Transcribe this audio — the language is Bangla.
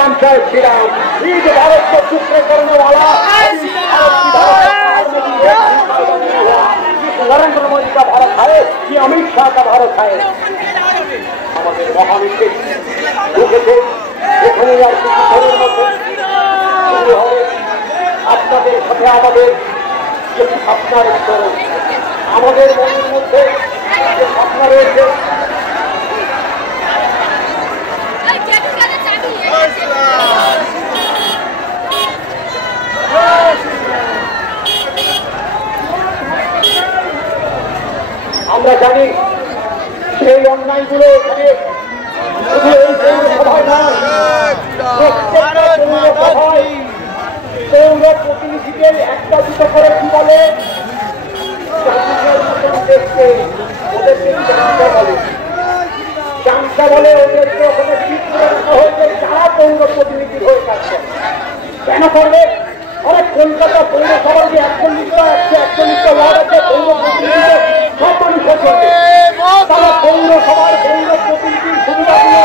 राम जय श्री राम। ईद भारत को सूत्र करने वाला नरेंद्र मोदी का भारत है कि अमित शाह का भारत है। हमारे महामित्र ঢুকেছে এখানে আর কিছু ঘরের মধ্যে শুরু হবে আপনাদের সাথে আমাদের যে ভাবনা রয়েছে, আমাদের মনের মধ্যে যে ভাবনা রয়েছে আমরা জানি সেই অন্যায়গুলো এখানে শুধু এই পৌরসভায় নয়, প্রত্যেকটা পৌরসভায় পৌর প্রতিনিধিদের একটা দুটো করে কি বলে দেখতে ওদেরকে চামচা বলে ওদেরকে ওখানে ঠিক করে রাখা হয়েছে যারা পৌর প্রতিনিধির হয়ে থাকছে। কেন করবে? অনেক কলকাতা পৌরসভার যে 41টা ওয়ার্ড আছে পৌর প্রতিনিধি সব মানুষের জন্য তারা পৌরসভার পৌর প্রতিনিধির সুবিধা নিয়ে